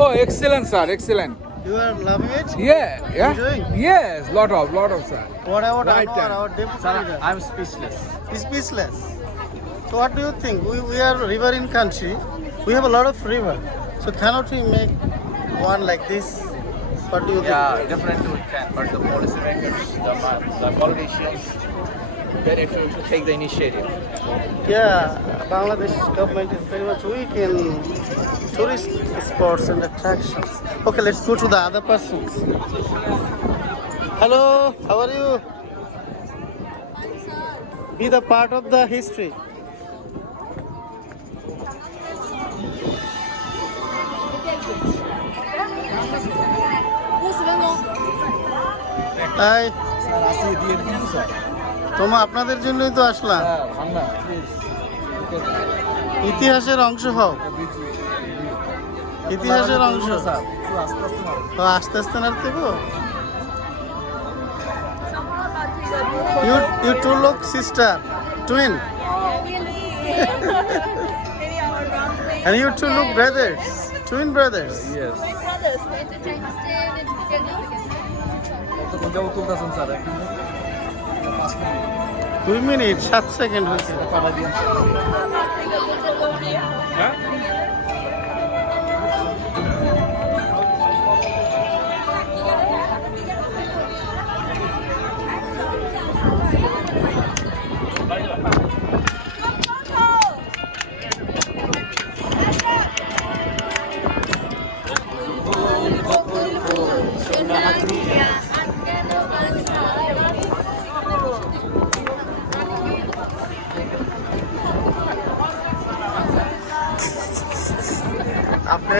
Oh, excellent, sir. Excellent. You are loving it? Yeah. Enjoying? Yes, lot of, sir. What about Right Anwar, time. our deputy Sir, leader? I'm speechless. Speechless. So what do you think? We are riverine country. We have a lot of river. So cannot we make one like this? What do you think? Yeah, definitely we can. But the policymakers, the politicians, they need to take the initiative. Yeah, Bangladesh government is very much weak in tourist spots and attractions. Okay, let's go to the other persons. Hello, how are you? Be the part of the history. তাই তোমার আপনাদের জন্যই তো আসলাম। ইতিহাসের অংশ হও, ইতিহাসের অংশ। তো আস্তে আস্তে নাড়তে গো। You two look sister, twin, and you two look brothers, twin brothers. Yes. Sir 2 minute 7 second হয়েছে।